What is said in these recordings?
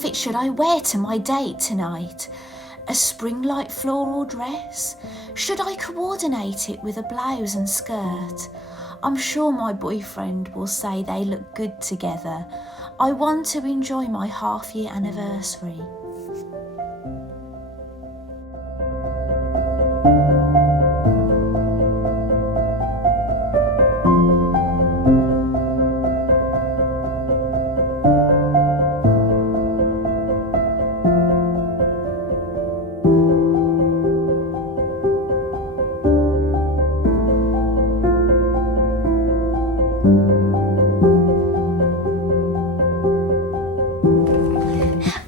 outfit should I wear to my date tonight? A spring-like floral dress? Should I coordinate it with a blouse and skirt? I'm sure my boyfriend will say they look good together. I want to enjoy my half-year anniversary.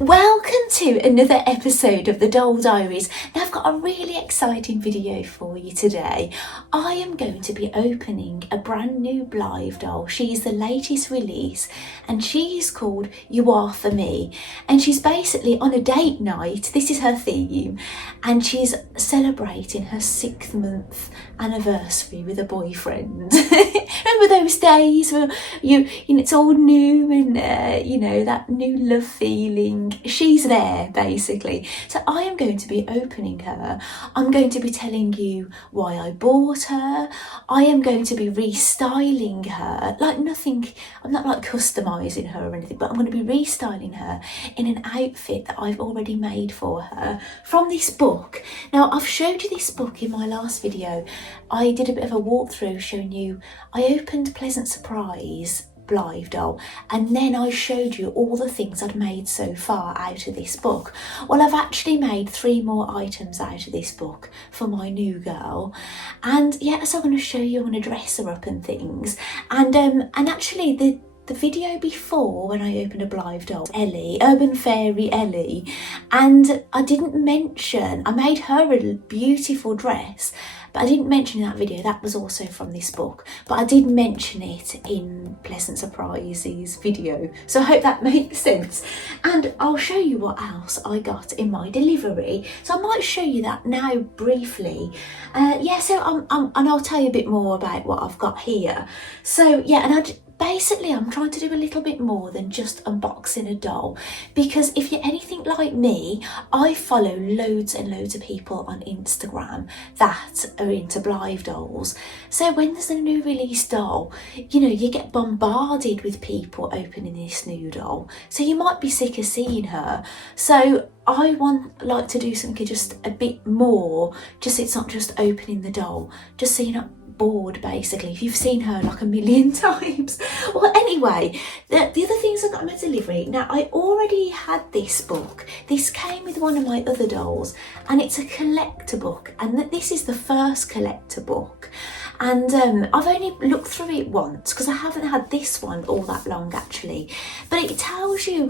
Welcome to another episode of the Doll Diaries. Now I've got a really exciting video for you today. I am going to be opening a brand new Blythe doll. She's the latest release and she's called UR4 Me, and she's basically on a date night. This is her theme, and she's celebrating her 6th month anniversary with a boyfriend. Remember those days where you know it's all new and you know, that new love feeling? She's there basically. So I am going to be opening her. I'm going to be telling you why I bought her. I am going to be restyling her, like nothing, I'm not like customizing her or anything, but I'm going to be restyling her in an outfit that I've already made for her from this book. Now I've showed you this book in my last video. I did a bit of a walkthrough showing you, I opened Pleasant Surprise Blythe doll, and then I showed you all the things I'd made so far out of this book. Well, I've actually made 3 more items out of this book for my new girl, and yeah, so I'm going to show you, I'm going to dress her up and things, and actually the video before, when I opened a Blythe doll, Ellie, Urban Fairy Ellie, and I didn't mention, I made her a beautiful dress, but I didn't mention in that video, that was also from this book, but I did mention it in Pleasant Surprises video, so I hope that makes sense. And I'll show you what else I got in my delivery, so I might show you that now briefly. Yeah, so and I'll tell you a bit more about what I've got here. So yeah, and basically, I'm trying to do a little bit more than just unboxing a doll, because if you're anything like me, I follow loads and loads of people on Instagram that are into Blythe dolls. So when there's a new release doll, you know, you get bombarded with people opening this new doll. So you might be sick of seeing her. So I like to do something just a bit more, just it's not just opening the doll, just so you're not bored basically if you've seen her like a million times. Well, anyway, the other things I got in my delivery. Now I already had this book. This came with one of my other dolls, and it's a collector book, and this is the first collector book, and I've only looked through it once because I haven't had this one all that long actually, but it tells you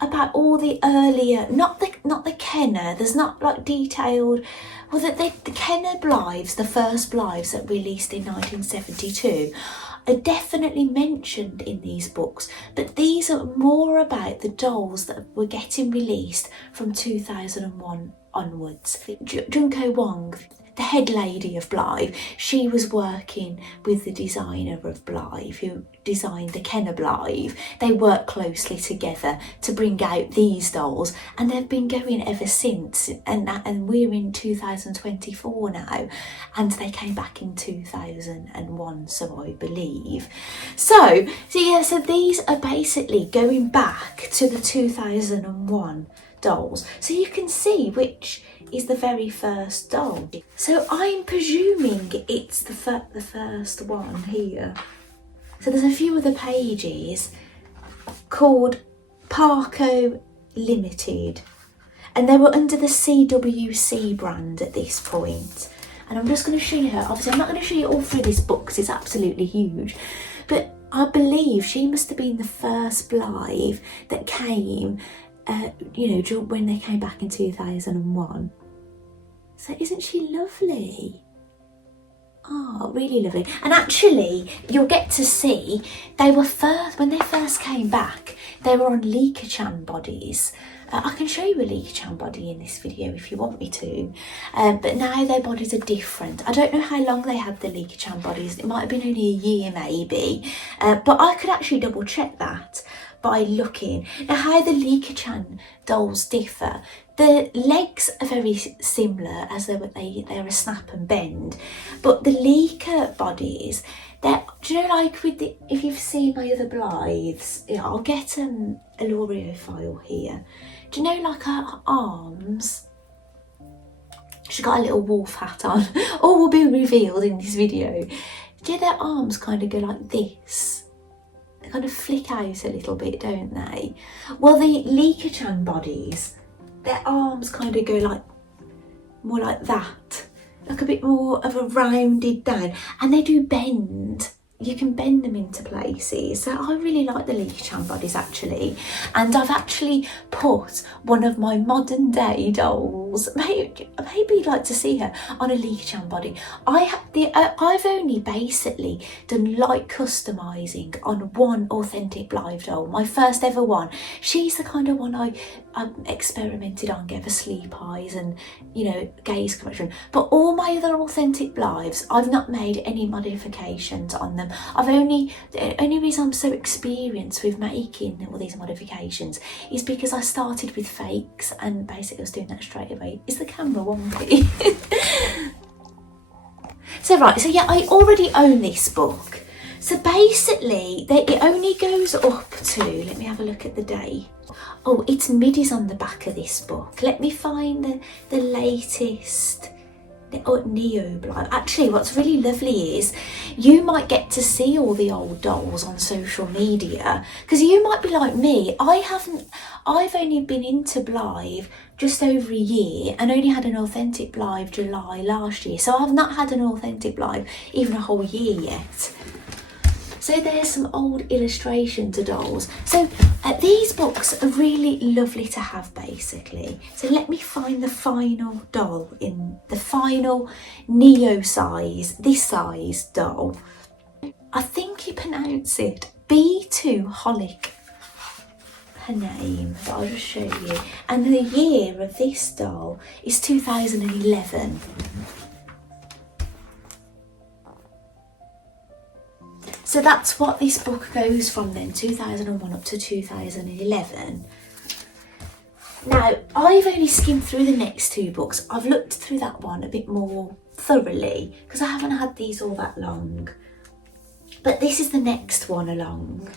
about all the earlier, not the Kenner, there's not like detailed, well, the Kenner Blythes, the first Blythes that released in 1972, are definitely mentioned in these books, but these are more about the dolls that were getting released from 2001 onwards. Junko Wong, the head lady of Blythe, she was working with the designer of Blythe who designed the Kenner Blythe. They worked closely together to bring out these dolls, and they've been going ever since, and we're in 2024 now, and they came back in 2001, so I believe. So yeah, so these are basically going back to the 2001 dolls, so you can see which is the very first doll. So I'm presuming it's the first one here. So there's a few other pages called Parco Limited, and they were under the CWC brand at this point. And I'm just going to show you her. Obviously I'm not going to show you all through this book because it's absolutely huge, but I believe she must have been the first Blythe that came you know, when they came back in 2001. So isn't she lovely? Oh, really lovely. And actually, you'll get to see, they were first, when they first came back, they were on Leika-chan bodies. I can show you a Leika-chan body in this video if you want me to, but now their bodies are different. I don't know how long they had the Leika-chan bodies. It might have been only a year maybe, but I could actually double check that. by looking. Now, how the Lika-chan dolls differ, the legs are very similar, as they're a snap and bend, but the Lika bodies, do you know, like with the, if you've seen my other Blythes, yeah, I'll get a L'Oreal file here. Do you know, like her arms? She's got a little wolf hat on. All will be revealed in this video. Do you know their arms kind of go like this? They kind of flick out a little bit, don't they? Well, the Lika-chan bodies, their arms kind of go like more like that, like a bit more of a rounded down, and they do bend. You can bend them into places. So I really like the Lika-chan bodies actually, and I've actually put one of my modern day dolls, maybe you'd like to see her, on a Lika-chan body. I've only basically done light customising on one authentic Blythe doll, my first ever one. She's the kind of one I experimented on, gave her sleep eyes and, you know, gaze correction. But all my other authentic Blythes, I've not made any modifications on them. The only reason I'm so experienced with making all these modifications is because I started with fakes, and basically I was doing that straight away. Is the camera wonky? So yeah, I already own this book. So basically, it only goes up to, let me have a look at the date. Oh, it's middies on the back of this book. Let me find the latest Neo Blythe. Actually, what's really lovely is you might get to see all the old dolls on social media, because you might be like me. I've only been into Blythe just over a year and only had an authentic Blythe July last year. So I've not had an authentic Blythe even a whole year yet. So there's some old illustrations of dolls. So these books are really lovely to have basically. So let me find the final doll, in the final Neo size, this size doll. I think you pronounce it B2 Holic, her name, but I'll just show you. And the year of this doll is 2011. So that's what this book goes from then, 2001 up to 2011. Now, I've only skimmed through the next two books. I've looked through that one a bit more thoroughly because I haven't had these all that long. But this is the next one along.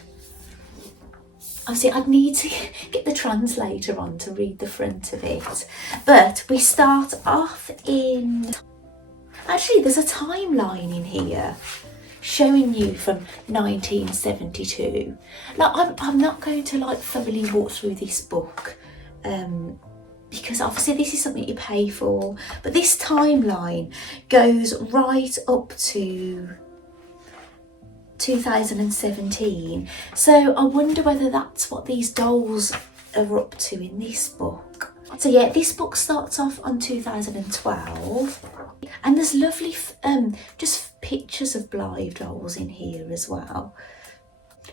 Obviously, I'd need to get the translator on to read the front of it. But we start off in... Actually, there's a timeline in here showing you from 1972. Like, I'm not going to like thoroughly walk through this book because obviously this is something you pay for, but this timeline goes right up to 2017. So I wonder whether that's what these dolls are up to in this book. So yeah, this book starts off on 2012, and there's lovely just pictures of Blythe dolls in here as well.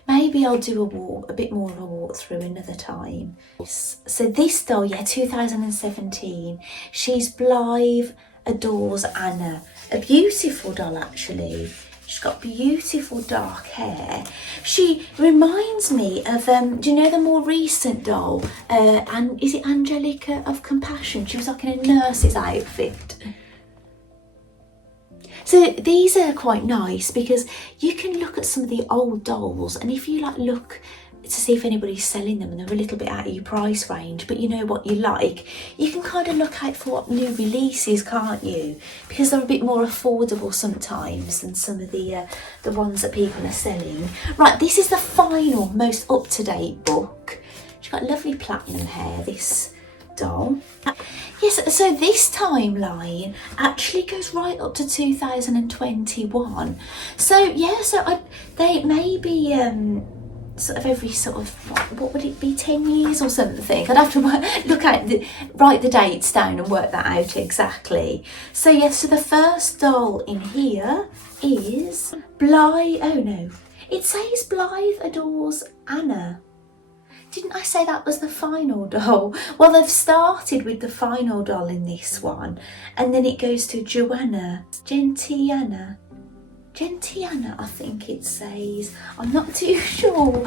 Maybe I'll do a bit more of a walkthrough another time. So this doll, yeah, 2017, she's Blythe Adores Anna. A beautiful doll actually. She's got beautiful dark hair. She reminds me of, do you know the more recent doll? And is it Angelica of Compassion? She was like in a nurse's outfit. So these are quite nice because you can look at some of the old dolls, and if you like look to see if anybody's selling them and they're a little bit out of your price range, but you know what you like, you can kind of look out for what new releases, can't you? Because they're a bit more affordable sometimes than some of the ones that people are selling. Right, this is the final, most up-to-date book. She's got lovely platinum hair, this doll. Yes, so this timeline actually goes right up to 2021. So yeah, so they may be sort of every sort of, what would it be, 10 years or something? I'd have to write the dates down and work that out exactly. So yes, so the first doll in here is Blythe. Oh no, it says Blythe Adores Anna. Didn't I say that was the final doll? Well, they've started with the final doll in this one, and then it goes to Gentiana, I think it says. I'm not too sure.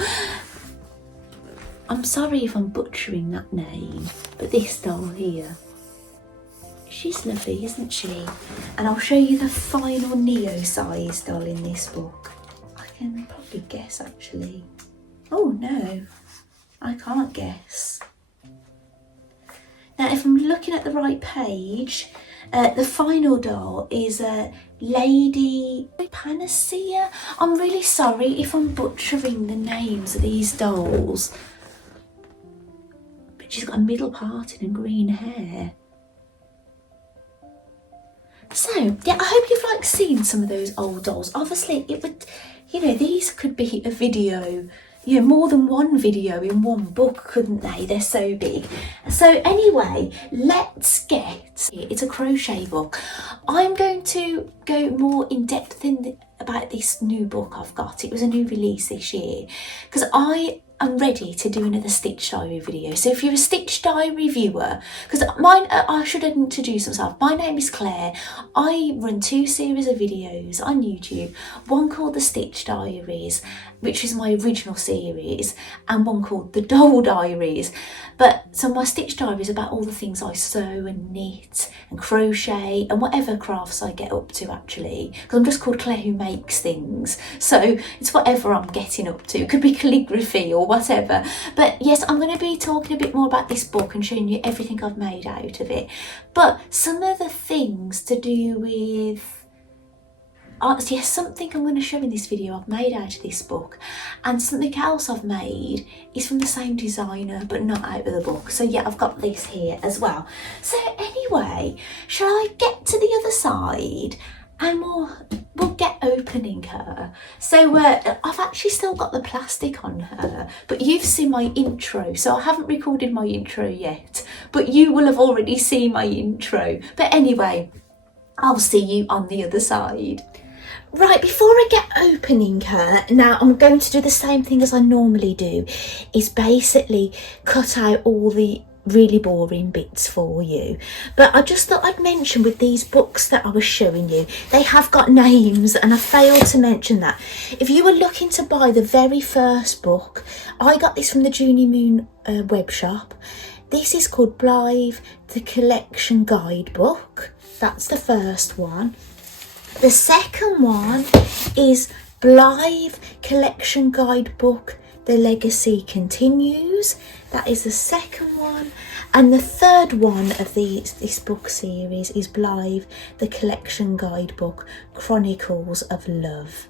I'm sorry if I'm butchering that name, but this doll here, she's lovely, isn't she? And I'll show you the final Neo size doll in this book. I can probably guess actually. Oh no, I can't guess. Now if I'm looking at the right page, the final doll is Lady Panacea. I'm really sorry if I'm butchering the names of these dolls. But she's got a middle parting and green hair. So, yeah, I hope you've like seen some of those old dolls. Obviously, it would, you know, these could be a video, you know, more than one video in one book, couldn't they? They're so big. So anyway, let's get, it's a crochet book. I'm going to go more in depth about this new book I've got. It was a new release this year because I'm ready to do another Stitch Diary video. So if you're a Stitch Diary viewer, because I should introduce myself. My name is Claire. I run 2 series of videos on YouTube. One called the Stitch Diaries, which is my original series, and one called the Doll Diaries. So my Stitch Diary is about all the things I sew and knit and crochet and whatever crafts I get up to actually. Because I'm just called Claire who makes things. So it's whatever I'm getting up to. It could be calligraphy or whatever. But yes, I'm going to be talking a bit more about this book and showing you everything I've made out of it. But some of the things to do with yes, something I'm going to show in this video I've made out of this book, and something else I've made is from the same designer but not out of the book. So yeah, I've got this here as well. So anyway, shall I get to the other side and we'll get opening her. So I've actually still got the plastic on her, but you've seen my intro, so I haven't recorded my intro yet, but you will have already seen my intro. But anyway, I'll see you on the other side. Right, before I get opening her, now I'm going to do the same thing as I normally do, is basically cut out all the really boring bits for you. But I just thought I'd mention with these books that I was showing you, they have got names, and I failed to mention that. If you were looking to buy the very first book, I got this from the Junie Moon web shop. This is called Blythe, the Collection Guidebook. That's the first one. The second one is Blythe Collection Guidebook, The Legacy Continues. That is the second one. And the third one of this book series is Blythe, The Collection Guidebook, Chronicles of Love.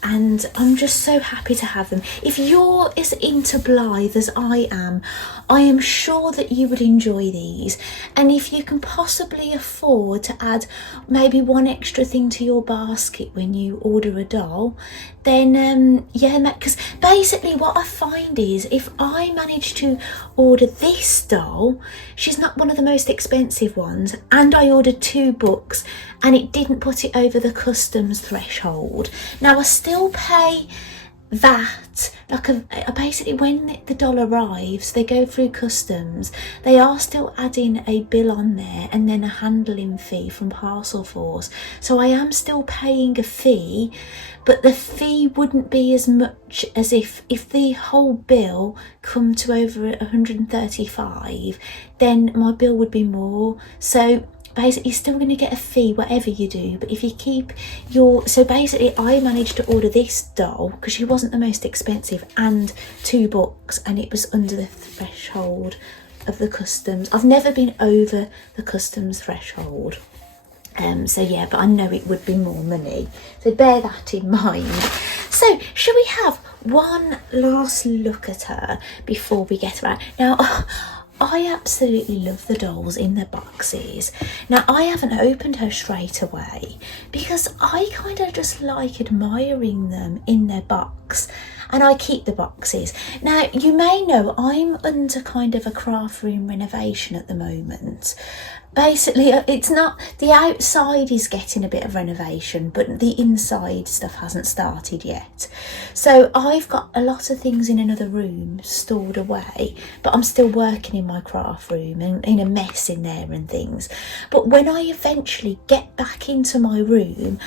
And I'm just so happy to have them. If you're as into Blythe as I am sure that you would enjoy these. And if you can possibly afford to add maybe one extra thing to your basket when you order a doll, then yeah, because basically what I find is if I manage to order this doll, she's not one of the most expensive ones, and I ordered 2 books and it didn't put it over the customs threshold. Now I still pay that, like basically when the doll arrives, they go through customs, they are still adding a bill on there and then a handling fee from Parcel Force. So I am still paying a fee, but the fee wouldn't be as much as if the whole bill come to over 135, then my bill would be more. So basically you're still going to get a fee whatever you do, but if you keep so basically I managed to order this doll because she wasn't the most expensive and 2 books, and it was under the threshold of the customs. I've never been over the customs threshold, so yeah, but I know it would be more money, so bear that in mind. So shall we have one last look at her before we get around? Now I absolutely love the dolls in their boxes. Now I haven't opened her straight away because I kind of just like admiring them in their box, and I keep the boxes. Now you may know I'm under kind of a craft room renovation at the moment. Basically it's not, the outside is getting a bit of renovation, but the inside stuff hasn't started yet. So I've got a lot of things in another room stored away, but I'm still working in my craft room and in a mess in there and things. But when I eventually get back into my room,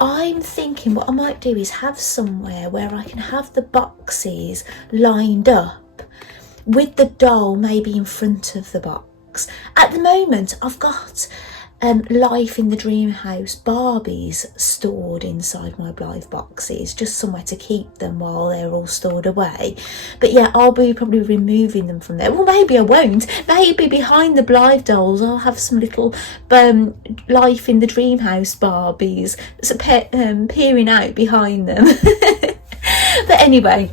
I'm thinking what I might do is have somewhere where I can have the boxes lined up with the doll maybe in front of the box. At the moment I've got Life in the Dream House Barbies stored inside my Blythe boxes, just somewhere to keep them while they're all stored away. But yeah, I'll be probably removing them from there. Well, maybe I won't. Maybe behind the Blythe dolls I'll have some little Life in the Dream House Barbies peering out behind them. But anyway,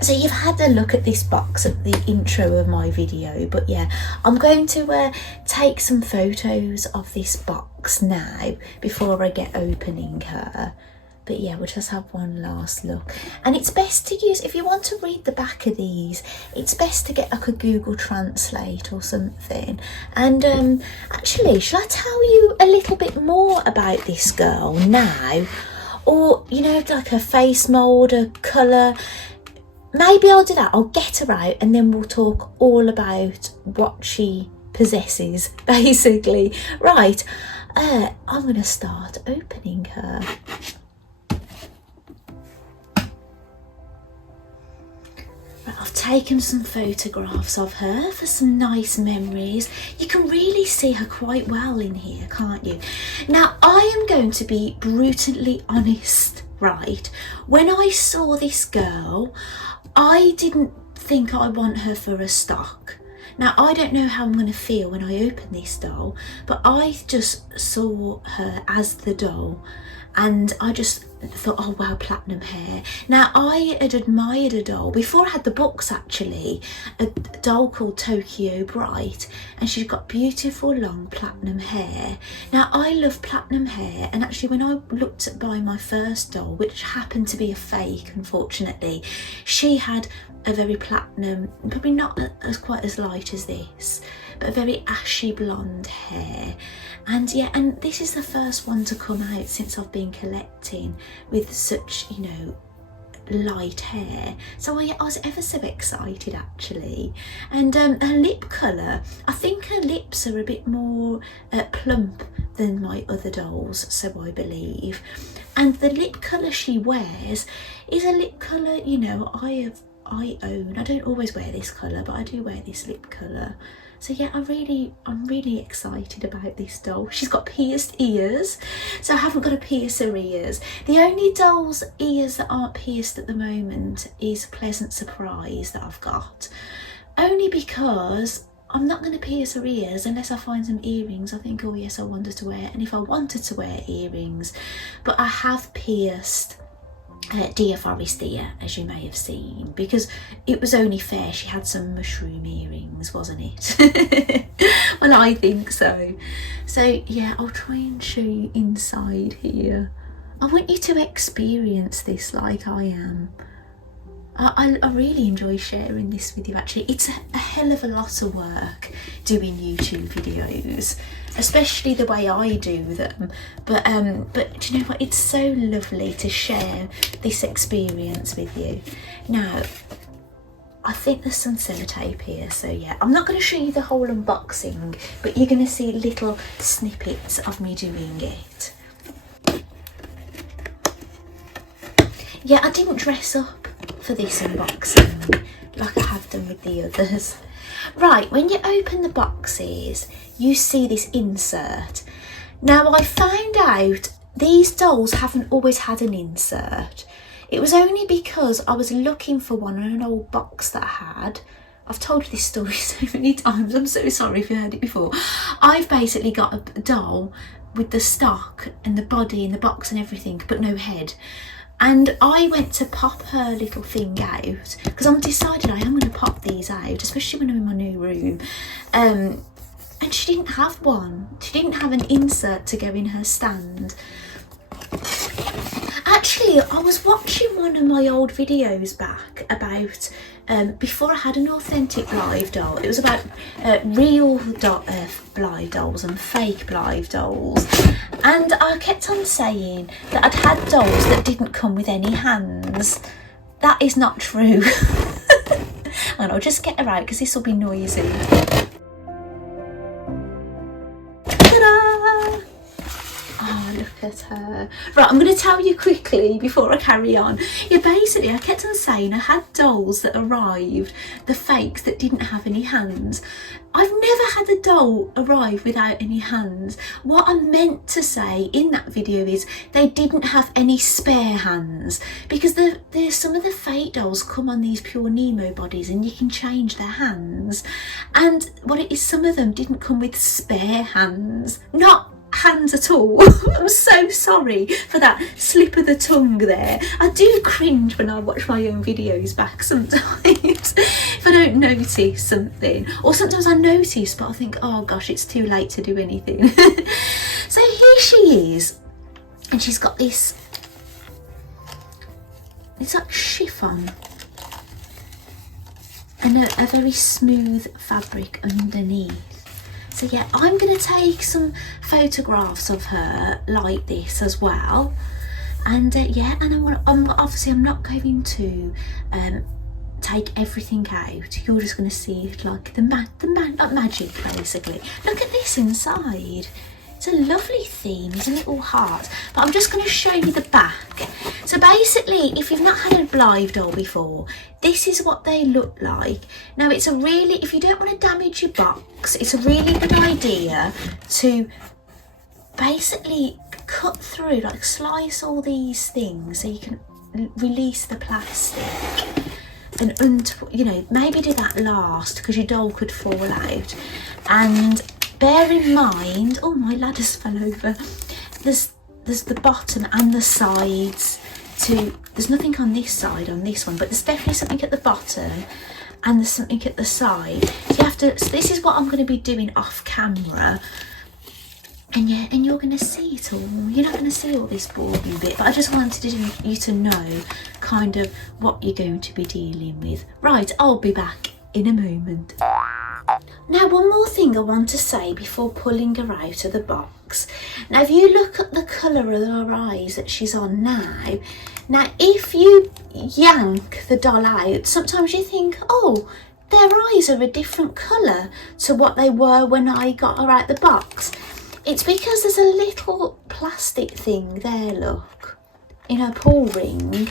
so you've had a look at this box at the intro of my video, but yeah, I'm going to take some photos of this box now before I get opening her. But yeah, we'll just have one last look. And it's best to use, if you want to read the back of these, it's best to get like a Google Translate or something. And actually, shall I tell you a little bit more about this girl now? Or, you know, like her face mould, her colour. Maybe I'll do that. I'll get her out and then we'll talk all about what she possesses, basically. Right, I'm going to start opening her. Right, I've taken some photographs of her for some nice memories. You can really see her quite well in here, can't you? Now, I am going to be brutally honest, right? When I saw this girl, I didn't think I want her for a stock. Now, I don't know how I'm going to feel when I open this doll, but I just saw her as the doll and I just thought, oh wow, platinum hair. Now, I had admired a doll before I had the books, actually, a doll called Tokyo Bright, and she's got beautiful long platinum hair. Now, I love platinum hair, and actually when I looked at buying my first doll, which happened to be a fake, unfortunately, she had a very platinum, probably not as quite as light as this, but a very ashy blonde hair. And yeah, and this is the first one to come out since I've been collecting with such, you know, light hair. So I was ever so excited, actually. And her lip colour, I think her lips are a bit more plump than my other dolls, so I believe. And the lip colour she wears is a lip colour, you know, I own. I don't always wear this colour, but I do wear this lip colour. So yeah, I'm really excited about this doll. She's got pierced ears, so I haven't got to pierce her ears. The only doll's ears that aren't pierced at the moment is Pleasant Surprise that I've got. Only because I'm not going to pierce her ears unless I find some earrings. I think, oh yes, I wanted to wear, and if I wanted to wear earrings, but I have pierced Dear Forestier, as you may have seen, because it was only fair. She had some mushroom earrings, wasn't it? Well, I think so. So yeah, I'll try and show you inside here. I want you to experience this like I am. I really enjoy sharing this with you, actually. It's a hell of a lot of work doing YouTube videos, especially the way I do them. But do you know what? It's so lovely to share this experience with you. Now, I think there's some sellotape here, so yeah. I'm not going to show you the whole unboxing, but you're going to see little snippets of me doing it. Yeah, I didn't dress up for this unboxing like I have done with the others. Right, when you open the boxes, you see this insert. Now, I found out these dolls haven't always had an insert. It was only because I was looking for one in an old box that I had. I've told you this story so many times, I'm so sorry if you heard it before. I've basically got a doll with the stock and the body and the box and everything, but no head. And I went to pop her little thing out because I'm decided I am going to pop these out, especially when I'm in my new room. And she didn't have one. She didn't have an insert to go in her stand. Actually, I was watching one of my old videos back about before I had an authentic Blythe doll. It was about real Blythe dolls and fake Blythe dolls. And I kept on saying that I'd had dolls that didn't come with any hands. That is not true. And I'll just get her out because this will be noisy. Ta-da! Oh, look at her. Right, I'm going to tell you quickly before I carry on. Yeah, basically I kept on saying I had dolls that arrived, the fakes that didn't have any hands. I've never had a doll arrive without any hands. What I meant to say in that video is they didn't have any spare hands, because there's some of the fake dolls come on these Pure Nemo bodies and you can change their hands. And what it is, some of them didn't come with spare hands. Not hands at all. I'm so sorry for that slip of the tongue there. I do cringe when I watch my own videos back sometimes if I don't notice something, or sometimes I notice but I think, oh gosh, it's too late to do anything. So here she is, and she's got this, it's like chiffon and a very smooth fabric underneath. So yeah, I'm going to take some photographs of her like this as well, and yeah, and I'm obviously I'm not going to take everything out. You're just going to see it like like magic, basically. Look at this inside. It's a lovely theme, it's a little heart. But I'm just going to show you the back. So basically, if you've not had a Blythe doll before, this is what they look like. Now it's a really, if you don't want to damage your box, it's a really good idea to basically cut through, like slice all these things so you can release the plastic. And you know, maybe do that last because your doll could fall out. And bear in mind, oh, my ladders fell over. There's the bottom and the sides too. There's nothing on this side on this one, but there's definitely something at the bottom and there's something at the side. So you have to, so this is what I'm going to be doing off camera. And yeah, and you're going to see it all. You're not going to see all this boring bit, but I just wanted you to know kind of what you're going to be dealing with. Right, I'll be back in a moment. Now, one more thing I want to say before pulling her out of the box. Now, if you look at the colour of her eyes that she's on now, if you yank the doll out, sometimes you think, oh, their eyes are a different colour to what they were when I got her out the box. It's because there's a little plastic thing there, look, in her paw ring.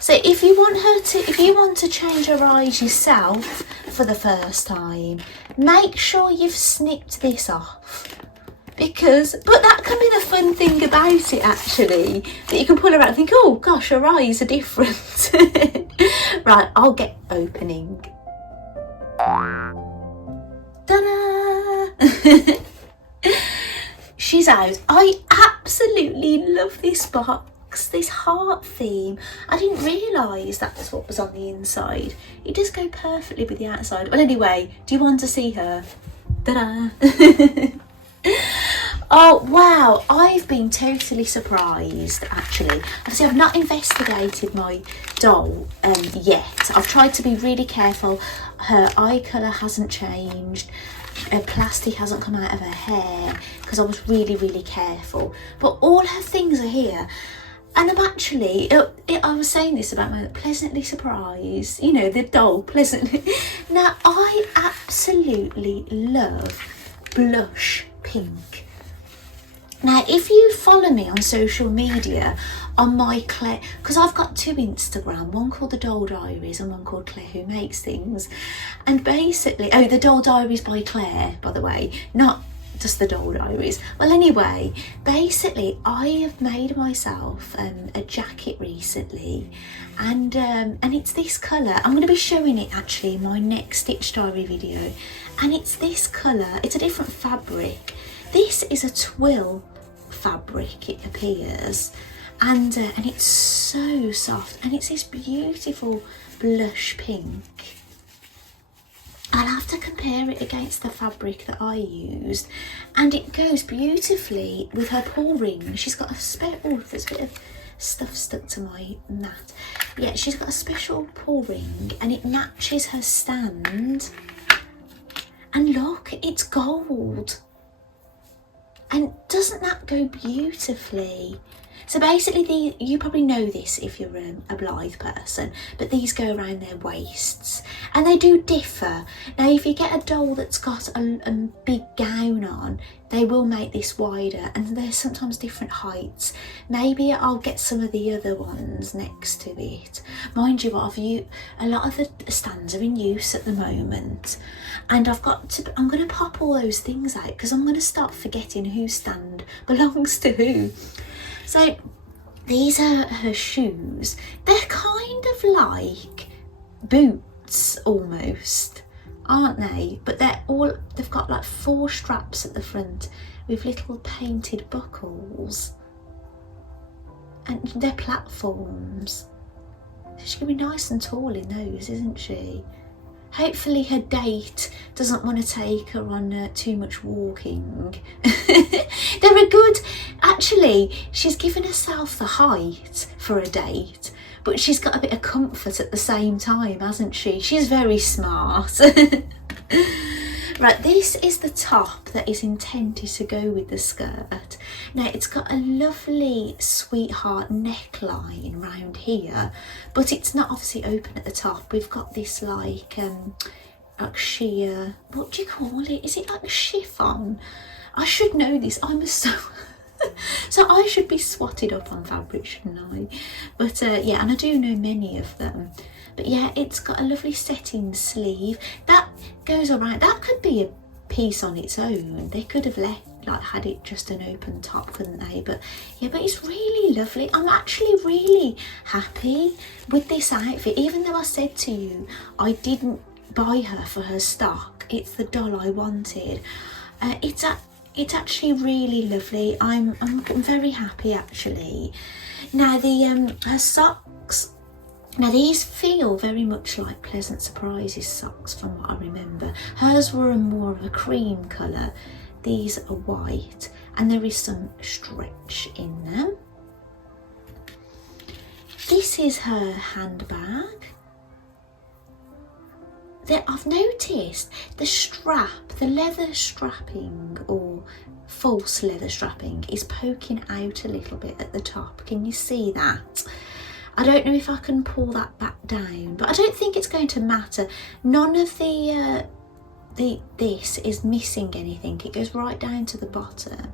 So if you want to change her eyes yourself for the first time, make sure you've snipped this off. But that can be the fun thing about it, actually, that you can pull her out and think, oh gosh, her eyes are different. Right, I'll get opening. Ta-da! She's out. I absolutely love this box, this heart theme. I didn't realise that's what was on the inside. It does go perfectly with the outside. Well, anyway, do you want to see her? Ta-da! Oh wow, I've been totally surprised, actually. Obviously, I've not investigated my doll yet. I've tried to be really careful. Her eye colour hasn't changed. Plastic hasn't come out of her hair because I was really careful. But all her things are here. And I'm actually, I was saying this about my pleasantly surprised, you know, the doll pleasantly. Now, I absolutely love blush pink. Now, if you follow me on social media, on my Claire, because I've got two Instagram, one called The Doll Diaries and one called Claire Who Makes Things. And basically, oh, The Doll Diaries by Claire, by the way, not just The Doll Diaries. Well, anyway, basically, I have made myself a jacket recently, and it's this colour. I'm going to be showing it actually in my next Stitch Diary video, and it's this colour. It's a different fabric. This is a twill fabric, it appears, and it's so soft, and it's this beautiful blush pink. I'll have to compare it against the fabric that I used, and it goes beautifully with her paw ring. She's got a oh, there's a bit of stuff stuck to my mat. Yeah, she's got a special paw ring and it matches her stand. And look, it's gold. And doesn't that go beautifully So basically, you probably know this if you're a Blythe person, but these go around their waists, and they do differ. Now, if you get a doll that's got a big gown on, they will make this wider, and they're sometimes different heights. Maybe I'll get some of the other ones next to it. Mind you, a lot of the stands are in use at the moment, and I'm going to pop all those things out because I'm going to start forgetting whose stand belongs to who. So these are her shoes. They're kind of like boots almost, aren't they? But they've got like 4 straps at the front with little painted buckles, and they're platforms. She's gonna be nice and tall in those, isn't she? Hopefully her date doesn't want to take her on too much walking. They're a good, actually, she's given herself the height for a date, but she's got a bit of comfort at the same time, hasn't she? She's very smart. Right, this is the top that is intended to go with the skirt. Now, it's got a lovely sweetheart neckline round here, but it's not obviously open at the top. We've got this like sheer, what do you call it? Is it like a chiffon? I should know this. I'm a so I should be swatted up on fabric, shouldn't I? But yeah, and I do know many of them. But yeah, it's got a lovely setting sleeve that goes around. That could be a piece on its own. They could have had it just an open top, couldn't they? But yeah, but it's really lovely. I'm actually really happy with this outfit, even though I said to you I didn't buy her for her stock. It's the doll I wanted. It's actually really lovely. I'm very happy actually. Now her socks. Now these feel very much like Pleasant Surprises socks from what I remember. Hers were more of a cream colour. These are white, and there is some stretch in them. This is her handbag. I've noticed the strap, the leather strapping or false leather strapping is poking out a little bit at the top. Can you see that? I don't know if I can pull that back down, but I don't think it's going to matter. None of this is missing anything. It goes right down to the bottom,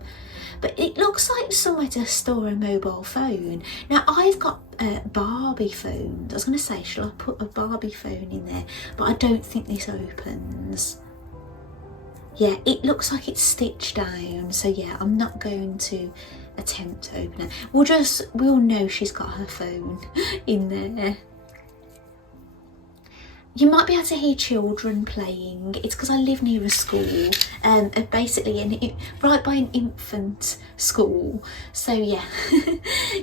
but it looks like somewhere to store a mobile phone. Now I've got Barbie phones. I was going to say, shall I put a Barbie phone in there? But I don't think this opens. Yeah, it looks like it's stitched down, so yeah, I'm not going to attempt to open it. We'll know she's got her phone in there. You might be able to hear children playing. It's because I live near a school, basically right by an infant school. So yeah,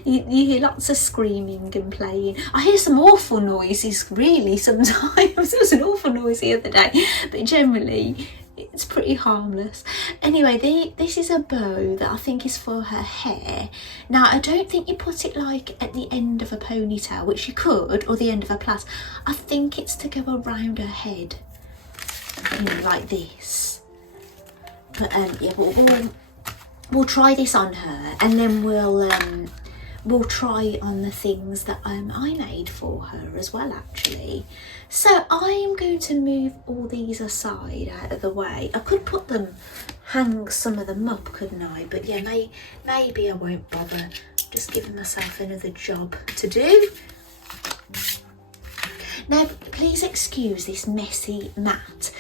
you hear lots of screaming and playing. I hear some awful noises really sometimes. There was an awful noise the other day, but generally it's pretty harmless. Anyway, this is a bow that I think is for her hair. Now, I don't think you put it like at the end of a ponytail, which you could, or the end of a plait. I think it's to go around her head, you know, like this. But yeah, we'll try this on her, and then we'll try on the things that I made for her as well, actually. So I am going to move all these aside out of the way. I could hang some of them up, couldn't I? But yeah, maybe I won't bother. Just giving myself another job to do. Now, please excuse this messy mat.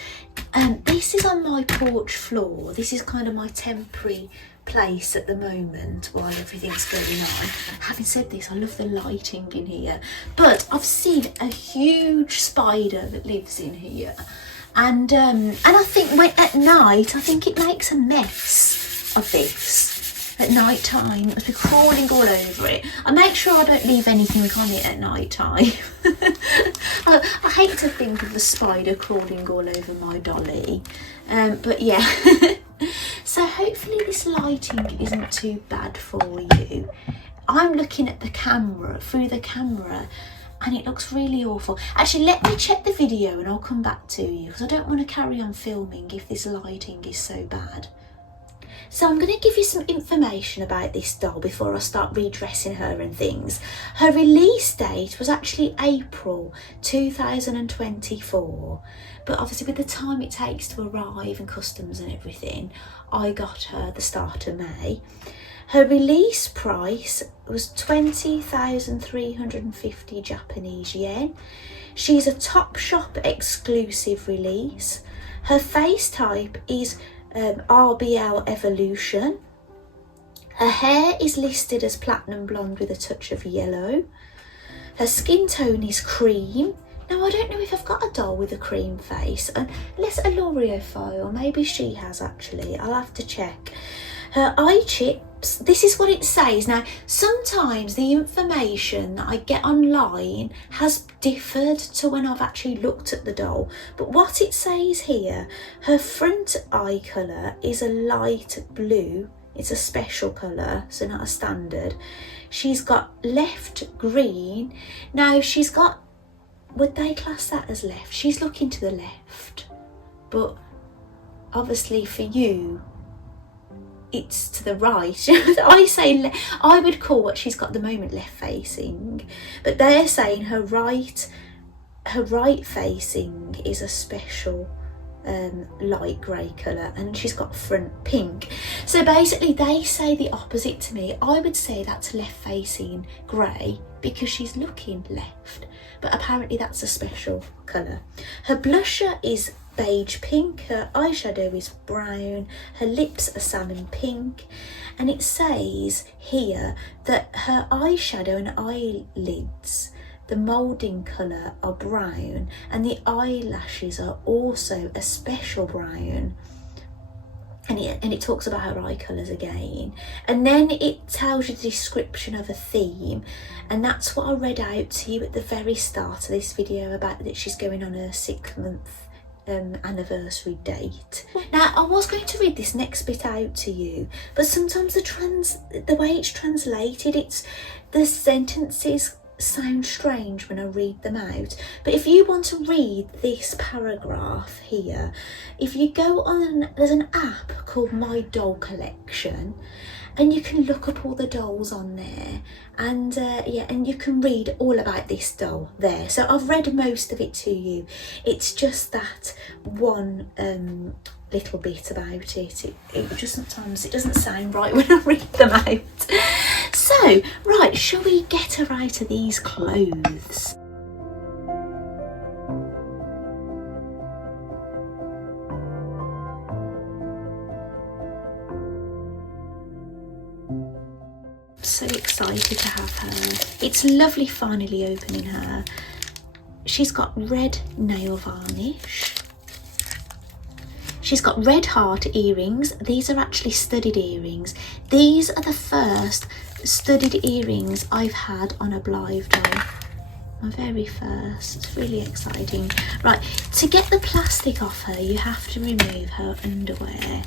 This is on my porch floor. This is kind of my temporary place at the moment while everything's going on. Having said this, I love the lighting in here, but I've seen a huge spider that lives in here, and I think at night, I think it makes a mess of this at night time. It must be crawling all over it. I make sure I don't leave anything on it at night time. I hate to think of the spider crawling all over my dolly, but yeah. So hopefully this lighting isn't too bad for you. I'm looking at the camera, through the camera, and it looks really awful. Actually, let me check the video and I'll come back to you, because I don't want to carry on filming if this lighting is so bad. So I'm going to give you some information about this doll before I start redressing her and things. Her release date was actually April 2024, but obviously with the time it takes to arrive and customs and everything, I got her the start of May. Her release price was 20,350 Japanese yen. She's a Topshop exclusive release. Her face type is RBL Evolution. Her hair is listed as platinum blonde with a touch of yellow. Her skin tone is cream. Now I don't know if I've got a doll with a cream face, unless a L'Oreal, maybe she has actually, I'll have to check. Her eye chips, this is what it says. Now sometimes the information that I get online has differed to when I've actually looked at the doll, but what it says here, her front eye colour is a light blue. It's a special colour, so not a standard. She's got left green. Now she's got, would they class that as left? She's looking to the left, but obviously for you it's to the right. I would call what she's got at the moment left facing, but they're saying her right facing is a special light grey colour, and she's got front pink. So basically they say the opposite to me. I would say that's left facing grey because she's looking left, but apparently that's a special colour. Her blusher is beige pink, her eyeshadow is brown, her lips are salmon pink, and it says here that her eyeshadow and eyelids, the moulding colour, are brown, and the eyelashes are also a special brown. And it talks about her eye colours again, and then it tells you the description of a theme, and that's what I read out to you at the very start of this video about that she's going on her 6-month anniversary date. Now I was going to read this next bit out to you, but sometimes the way it's translated, the sentences sound strange when I read them out. But if you want to read this paragraph here, if you go on, there's an app called My Doll Collection, and you can look up all the dolls on there, and and you can read all about this doll there. So I've read most of it to you. It's just that one little bit about it. It just sometimes it doesn't sound right when I read them out. So right, shall we get her out of these clothes? So excited to have her. It's lovely finally opening her. She's got red nail varnish. She's got red heart earrings. These are actually studded earrings. These are the first studded earrings I've had on a Blythe doll. My very first. Really exciting. Right, to get the plastic off her, you have to remove her underwear.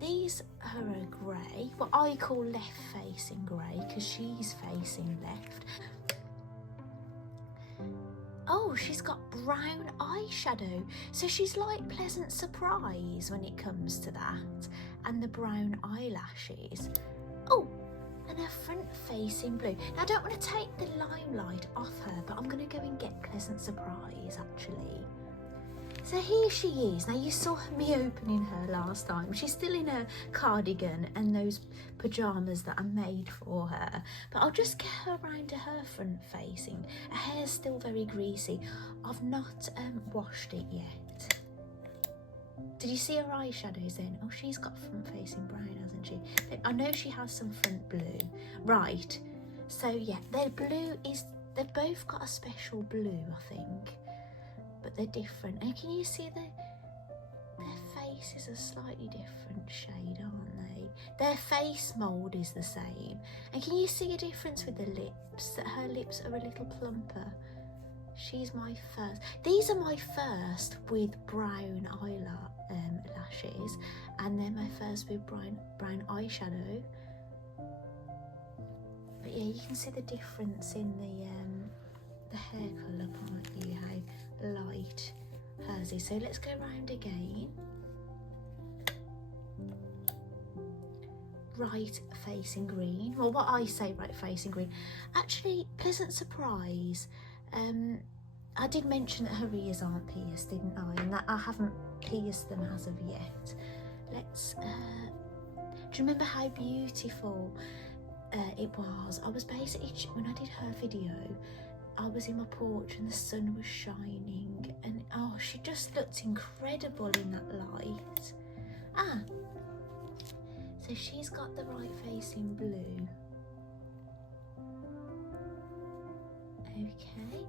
These are a grey, what I call left facing grey, because she's facing left. Oh, she's got brown eyeshadow, so she's like Pleasant Surprise when it comes to that, and the brown eyelashes. Oh, a and her front facing blue. Now I don't want to take the limelight off her, but I'm going to go and get Pleasant Surprise actually. So here she is. Now you saw me opening her last time. She's still in her cardigan and those pyjamas that I made for her. But I'll just get her around to her front facing. Her hair's still very greasy. I've not washed it yet. Did you see her eyeshadows then? Oh, she's got front facing brown, hasn't she? I know she has some front blue. Right. So yeah, their blue is, they've both got a special blue, I think. But they're different. And can you see their faces are slightly different shade, aren't they? Their face mould is the same. And can you see a difference with the lips? That her lips are a little plumper. She's my first. These are my first with brown eyelashes, and then my first with brown eyeshadow. But yeah, you can see the difference in the hair colour, can't you? How light hers is. So let's go round again. Right facing green. Well, what I say right facing green. Actually, Pleasant Surprise. I did mention that her ears aren't pierced, didn't I? And that I haven't pierced them as of yet. Let's. Do you remember how beautiful it was? I was basically, when I did her video, I was in my porch and the sun was shining, and oh, she just looked incredible in that light. Ah, so she's got the right facing blue. Okay,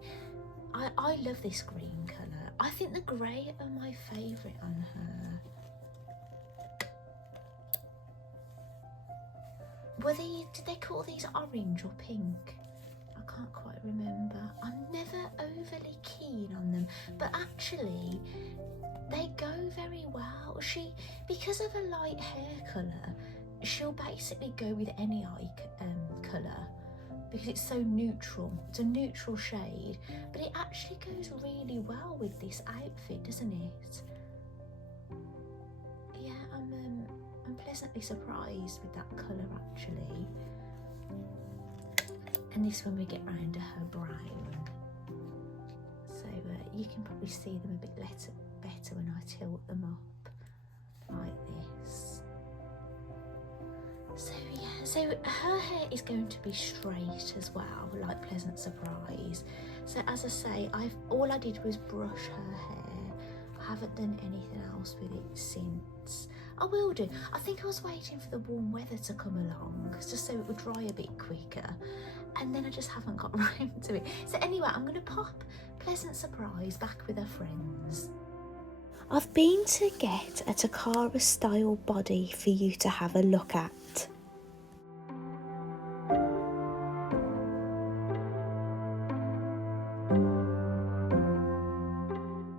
I love this green colour. I think the grey are my favourite on her. Did they call these orange or pink? I can't quite remember. I'm never overly keen on them, but actually they go very well. Because of a light hair colour, she'll basically go with any eye colour because it's so neutral. It's a neutral shade, but it actually goes really well with this outfit, doesn't it? Yeah, I'm pleasantly surprised with that colour actually. And this one we get round to her brown. So you can probably see them a bit better when I tilt them up like this. So yeah, so her hair is going to be straight as well, like Pleasant Surprise. So as I say, all I did was brush her hair. I haven't done anything else with it since. I will do. I think I was waiting for the warm weather to come along, just so it would dry a bit quicker. And then I just haven't got round to it. So anyway, I'm going to pop Pleasant Surprise back with her friends. I've been to get a Takara style body for you to have a look at.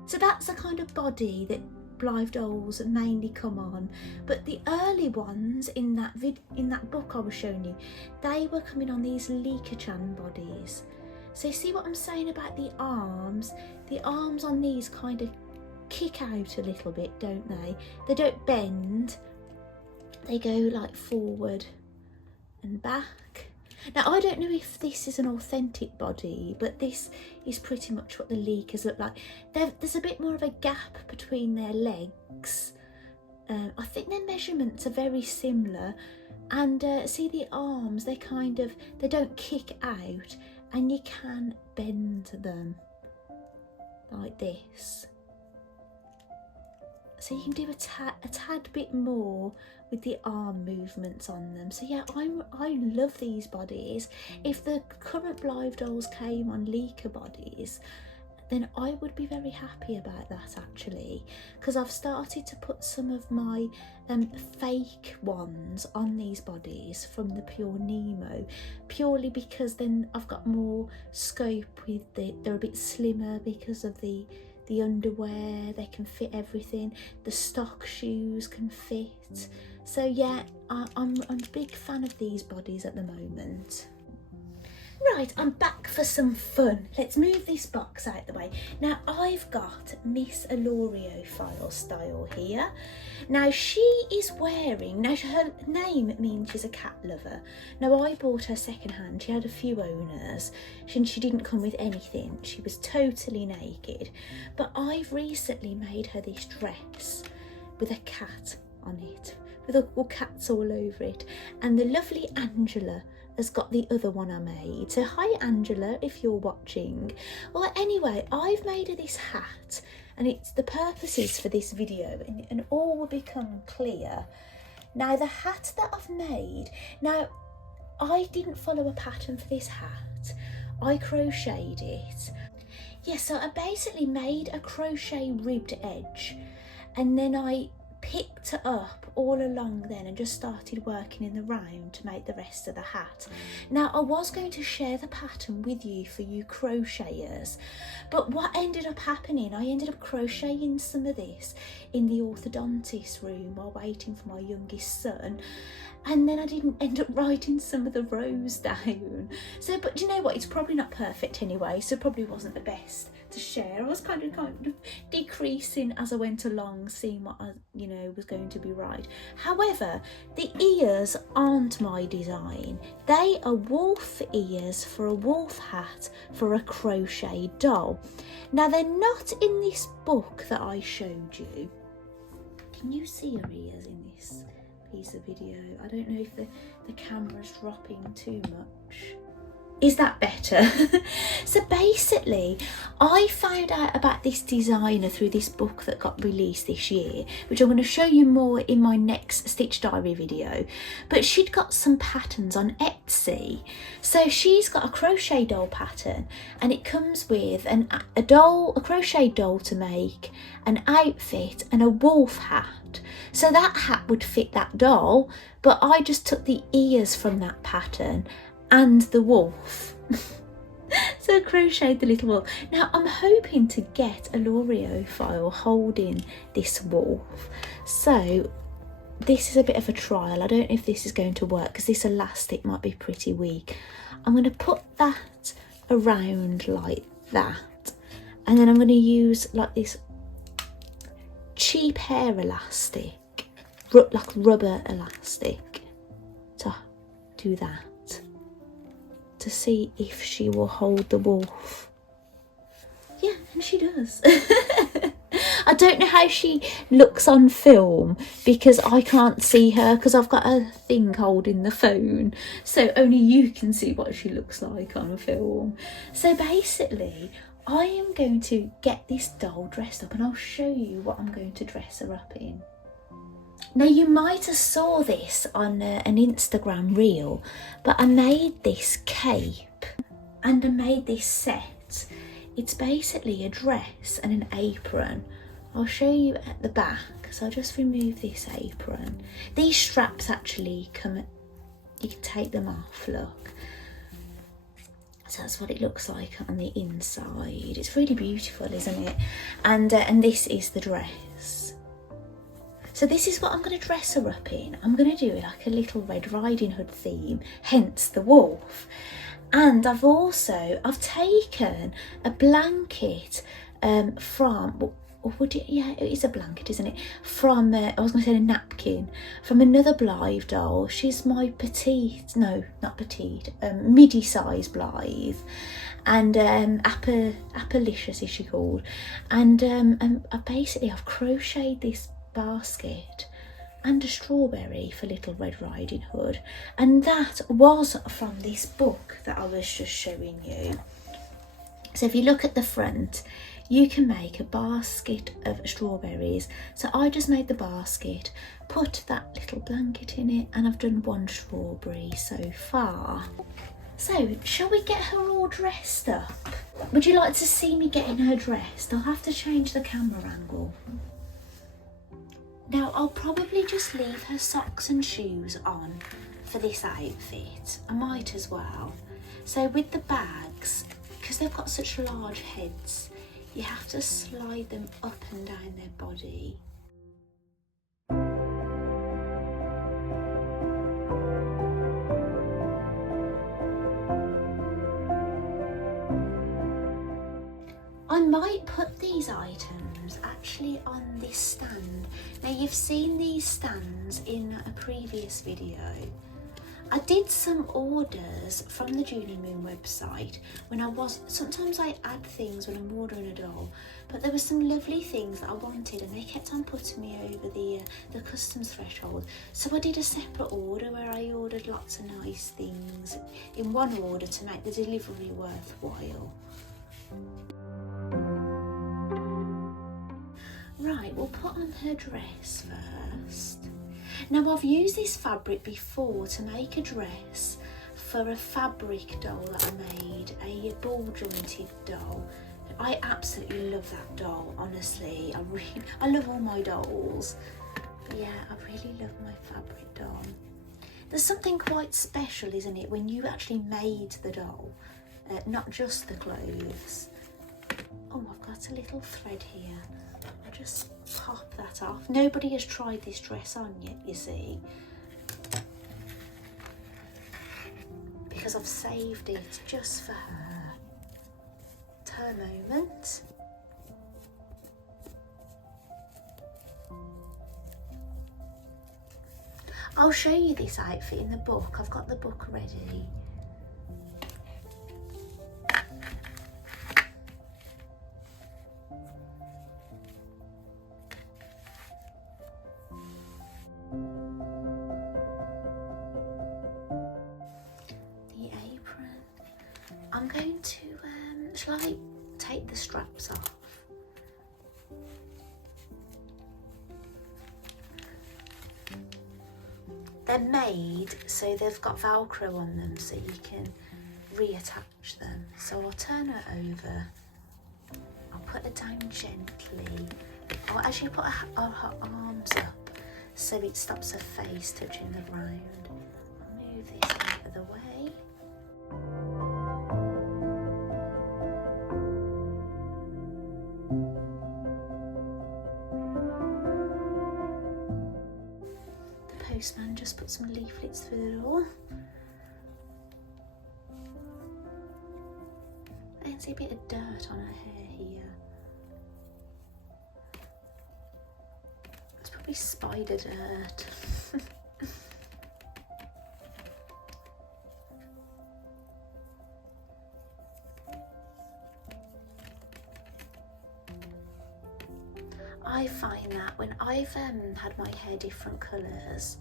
So that's the kind of body that Blythe dolls mainly come on, but the early ones in that book I was showing you, they were coming on these Lika-chan bodies. So you see what I'm saying about the arms? The arms on these kind of kick out a little bit, don't they? They don't bend, they go like forward and back. Now I don't know if this is an authentic body, but this is pretty much what the Likas look like. There's a bit more of a gap between their legs. I think their measurements are very similar, and see the arms, they don't kick out, and you can bend them like this. So you can do a tad bit more with the arm movements on them. So yeah, I love these bodies. If the current Blythe dolls came on Lika bodies, then I would be very happy about that actually, because I've started to put some of my fake ones on these bodies from the Pure Nemo, purely because then I've got more scope with they're a bit slimmer because of the underwear, they can fit everything, the stock shoes can fit. So yeah, I'm a big fan of these bodies at the moment. Right, I'm back for some fun. Let's move this box out the way. Now I've got Miss Alorio file style here. Now she is wearing, now her name means she's a cat lover. Now I bought her second hand, she had a few owners and she didn't come with anything. She was totally naked. But I've recently made her this dress with a cat on it, with all cats all over it. And the lovely Angela has got the other one I made. So hi Angela, if you're watching. Well, anyway, I've made her this hat, and it's the purposes for this video and all will become clear. Now the hat that I've made, now I didn't follow a pattern for this hat. I crocheted it. Yeah, so I basically made a crochet ribbed edge, and then I picked it up all along then and just started working in the round to make the rest of the hat. Now I was going to share the pattern with you for you crocheters, but what ended up happening, I ended up crocheting some of this in the orthodontist room while waiting for my youngest son, and then I didn't end up writing some of the rows down. So, but you know what, it's probably not perfect anyway, so probably wasn't the best to share. I was kind of decreasing as I went along, seeing what I, was going to be right. However, the ears aren't my design. They are wolf ears for a wolf hat for a crochet doll. Now they're not in this book that I showed you. Can you see her ears in this piece of video? I don't know if the camera's dropping too much. Is that better? So basically, I found out about this designer through this book that got released this year, which I'm going to show you more in my next Stitch Diary video. But she'd got some patterns on Etsy. So she's got a crochet doll pattern, and it comes with a crochet doll to make, an outfit and a wolf hat. So that hat would fit that doll, but I just took the ears from that pattern and the wolf. So I crocheted the little wolf. Now I'm hoping to get a L'Oreal file holding this wolf. So this is a bit of a trial. I don't know if this is going to work because this elastic might be pretty weak. I'm going to put that around like that, and then I'm going to use like this cheap hair elastic, like rubber elastic, to do that, to see if she will hold the wolf. Yeah, and she does. I don't know how she looks on film because I can't see her because I've got a thing holding the phone, so only you can see what she looks like on a film. So basically, I am going to get this doll dressed up and I'll show you what I'm going to dress her up in. Now you might have saw this on an Instagram reel, but I made this cape and I made this set. It's basically a dress and an apron. I'll show you at the back, so I'll just remove this apron. These straps actually come, you can take them off, look. So that's what it looks like on the inside. It's really beautiful, isn't it? And this is the dress. So this is what I'm going to dress her up in. I'm going to do it like a little Red Riding Hood theme, hence the wolf. And I've taken a blanket from, yeah, it is a blanket, isn't it? From, I was going to say a napkin, from another Blythe doll. She's my midi size Blythe. And Appalicious is she called. And I've crocheted this basket and a strawberry for Little Red Riding Hood, and that was from this book that I was just showing you. So if you look at the front, you can make a basket of strawberries. So I just made the basket, put that little blanket in it, and I've done one strawberry so far. So shall we get her all dressed up? Would you like to see me getting her dressed? I'll have to change the camera angle. Now I'll probably just leave her socks and shoes on for this outfit. I might as well. So with the bags, because they've got such large heads, you have to slide them up and down their body. I might put these items actually on this stand. Now you've seen these stands in a previous video. I did some orders from the Julie Moon website sometimes I add things when I'm ordering a doll, but there were some lovely things that I wanted and they kept on putting me over the customs threshold. So I did a separate order where I ordered lots of nice things in one order to make the delivery worthwhile. Right, we'll put on her dress first. Now I've used this fabric before to make a dress for a fabric doll that I made, a ball jointed doll. I absolutely love that doll, honestly. I love all my dolls. But yeah, I really love my fabric doll. There's something quite special, isn't it, when you actually made the doll, not just the clothes. Oh, I've got a little thread here. I'll just pop that off. Nobody has tried this dress on yet, you see, because I've saved it just for her. It's her moment. I'll show you this outfit in the book. I've got the book ready. I'm going to, shall I take the straps off? They're made so they've got Velcro on them so you can reattach them. So I'll turn her over. I'll put her down gently. I'll actually put her arms up so it stops her face touching the ground. I'll move this out of the way. Postman just put some leaflets through the door. I can see a bit of dirt on her hair here. It's probably spider dirt. I find that when I've had my hair different colours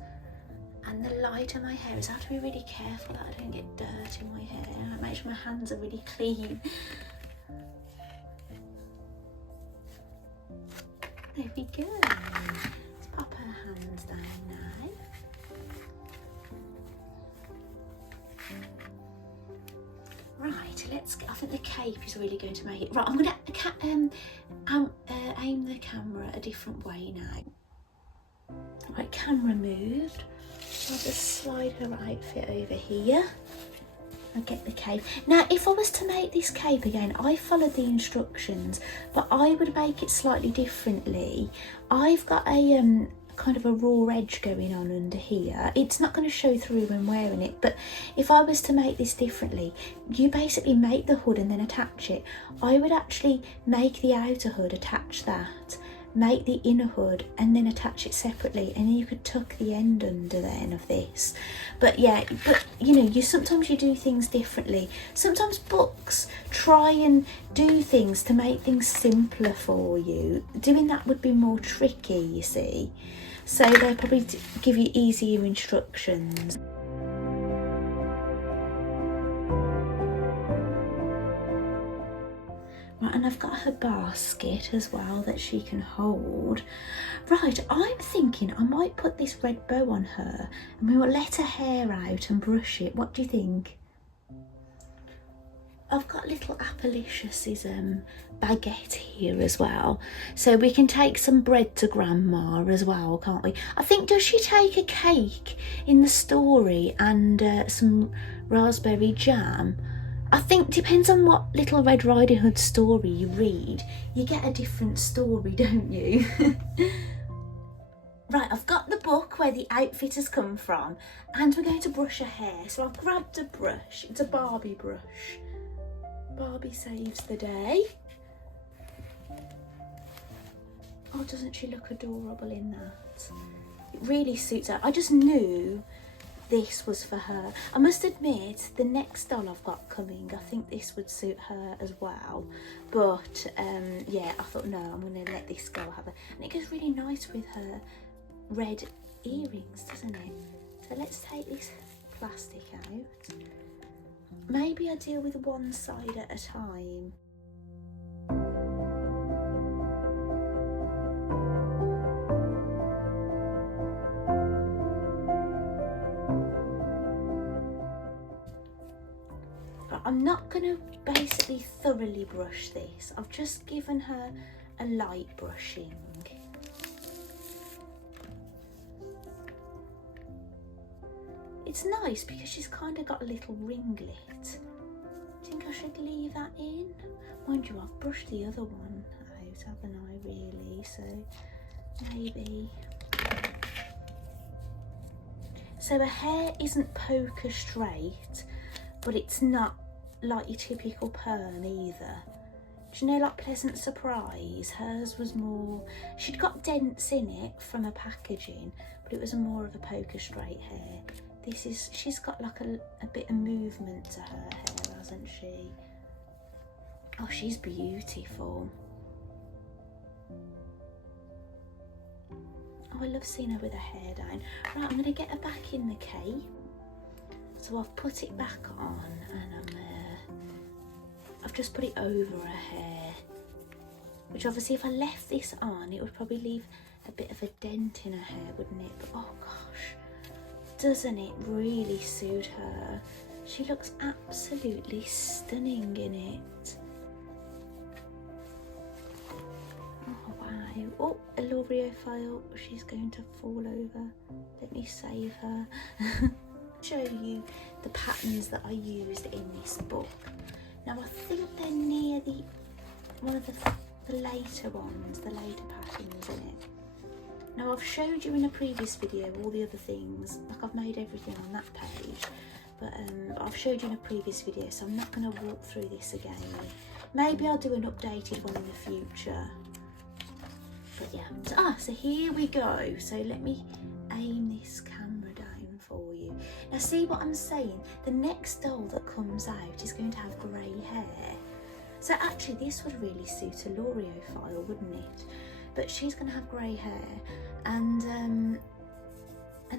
and the lighter my hair is, I have to be really careful that I don't get dirt in my hair. I make sure my hands are really clean. There we go. Let's pop her hands down now. Right, I think the cape is really going to make it. Right, I'm going to aim the camera a different way now. Right, camera moved. I'll just slide her outfit over here. I'll get the cape. Now, if I was to make this cape again, I followed the instructions, but I would make it slightly differently. I've got a kind of a raw edge going on under here. It's not going to show through when wearing it, but if I was to make this differently, you basically make the hood and then attach it. I would actually make the outer hood, attach that, make the inner hood and then attach it separately, and then you could tuck the end under then of this. But yeah, you know, sometimes you do things differently. Sometimes books try and do things to make things simpler for you. Doing that would be more tricky, you see. So they'll probably give you easier instructions. Right, and I've got her basket as well that she can hold. Right, I'm thinking I might put this red bow on her and we will let her hair out and brush it. What do you think? I've got little Appalicious' baguette here as well, so we can take some bread to Grandma as well, can't we? I think, does she take a cake in the story and some raspberry jam? I think depends on what Little Red Riding Hood story you read. You get a different story, don't you? Right, I've got the book where the outfit has come from, and we're going to brush her hair. So I've grabbed a brush. It's a Barbie brush. Barbie saves the day. Oh, doesn't she look adorable in that? It really suits her. I just knew this was for her. I must admit, the next doll I've got coming, I think this would suit her as well. But yeah, I thought, no, I'm going to let this girl have it. And it goes really nice with her red earrings, doesn't it? So let's take this plastic out. Maybe I deal with one side at a time. I'm not going to basically thoroughly brush this. I've just given her a light brushing. It's nice because she's kind of got a little ringlet. I think I should leave that in. Mind you, I've brushed the other one out, haven't I, really? So maybe. So her hair isn't poker straight, but it's not like your typical perm either. Do you know, like Pleasant Surprise? Hers was more, she'd got dents in it from her packaging, but it was more of a poker straight hair. This is, she's got like a bit of movement to her hair, hasn't she? Oh, she's beautiful. Oh, I love seeing her with her hair down. Right, I'm gonna get her back in the cape. So I've put it back on and I've just put it over her hair, which obviously if I left this on, it would probably leave a bit of a dent in her hair, wouldn't it? But oh gosh, doesn't it really suit her? She looks absolutely stunning in it. Oh wow. Oh, a L'Oreal file. She's going to fall over. Let me save her. Show you the patterns that I used in this book. Now I think they're near one of the later ones, the later patterns in it. Now I've showed you in a previous video all the other things, like I've made everything on that page, but I've showed you in a previous video, so I'm not going to walk through this again. Maybe I'll do an updated one in the future. But yeah, so here we go. So let me aim this camera down for you. Now see what I'm saying? The next doll that comes out is going to have grey hair. So actually this would really suit a L'Oreal file, wouldn't it? But she's going to have grey hair, and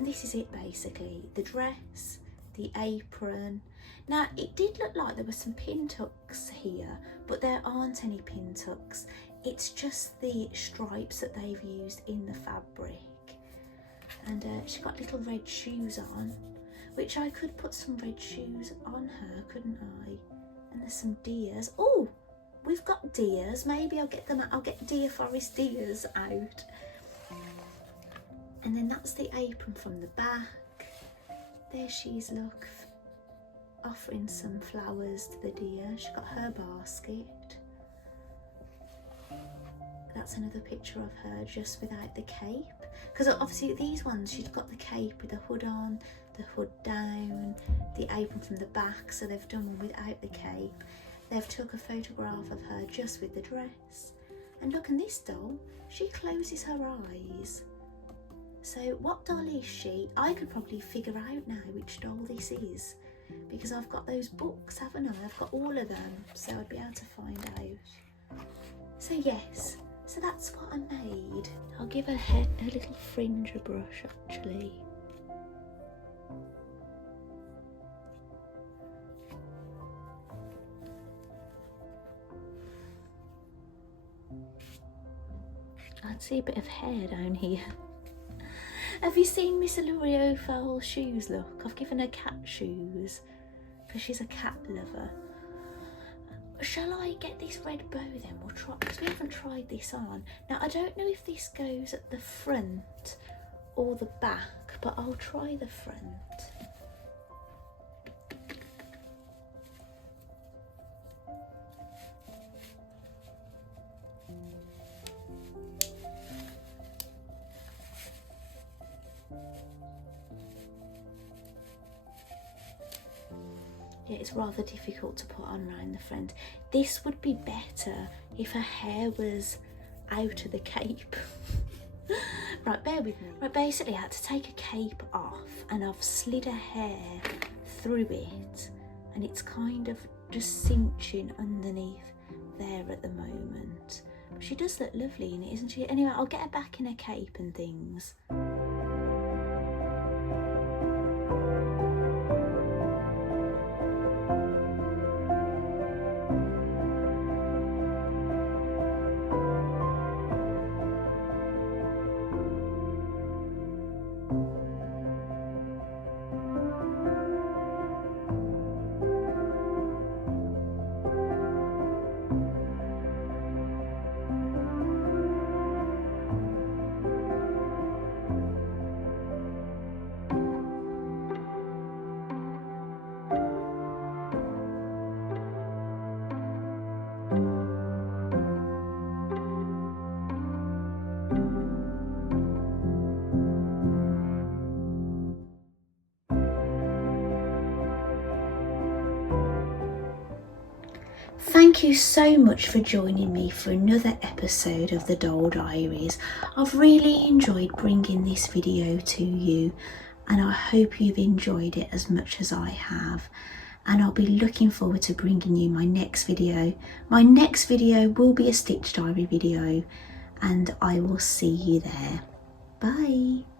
this is it basically. The dress, the apron. Now it did look like there were some pin tucks here, but there aren't any pin tucks. It's just the stripes that they've used in the fabric. And she's got little red shoes on, which I could put some red shoes on her, couldn't I? And there's some deers. Oh, we've got deers. Maybe I'll get them out. I'll get Deer Forest deers out. And then that's the apron from the back. There she is, look, offering some flowers to the deer. She's got her basket. That's another picture of her just without the cape. Because obviously these ones, she's got the cape with the hood on, the hood down, the apron from the back, so they've done one without the cape. They've took a photograph of her just with the dress. And look, in this doll, she closes her eyes. So what doll is she? I could probably figure out now which doll this is, because I've got those books, haven't I? I've got all of them, so I'd be able to find out. So yes, so that's what I made. I'll give her a little fringe a brush actually. I can see a bit of hair down here. Have you seen Miss L'Oreal Fowle's shoes? Look, I've given her cat shoes because she's a cat lover. Shall I get this red bow then? We'll try, because we haven't tried this on. Now I don't know if this goes at the front or the back, but I'll try the front. Yeah, it's rather difficult to put on around the front. This would be better if her hair was out of the cape. Right, bear with me. Right, basically I had to take a cape off and I've slid her hair through it and it's kind of just cinching underneath there at the moment. But she does look lovely in it, isn't she? Anyway, I'll get her back in her cape and things. Thank you so much for joining me for another episode of the Doll Diaries. I've really enjoyed bringing this video to you and I hope you've enjoyed it as much as I have. And I'll be looking forward to bringing you my next video. My next video will be a stitch diary video and I will see you there. Bye.